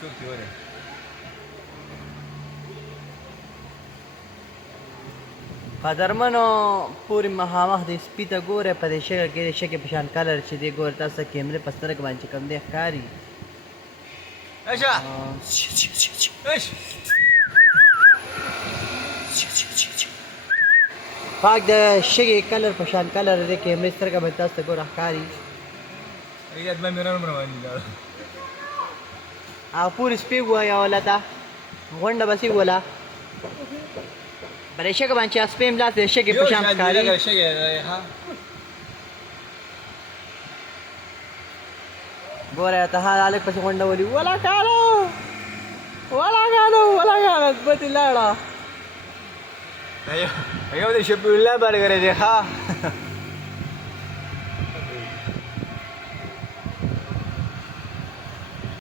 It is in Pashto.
شوف ورا قدرمنو پوری مخامخ د سپیته ګوره په دې شکل کې د شکل په شان کلر چې دی ګوره تاسو کیمرې په سترګ باندې کوم دی ښکاري ايش ايش پاک د شګې کلر په شان کلر د کیمرې سترګ باندې تاسو ګوره ښکاري هي ما میرانو رواني دا او پوری سپی وای ولته غونډه بسی ولا بلې شګه باندې سپیم لاس د شګې په شان ښکاري ګوره ته حاله پس غونډه ولي ولا کالو بته لاړه ايوه ايوه دې شفیع الله برګره دي ها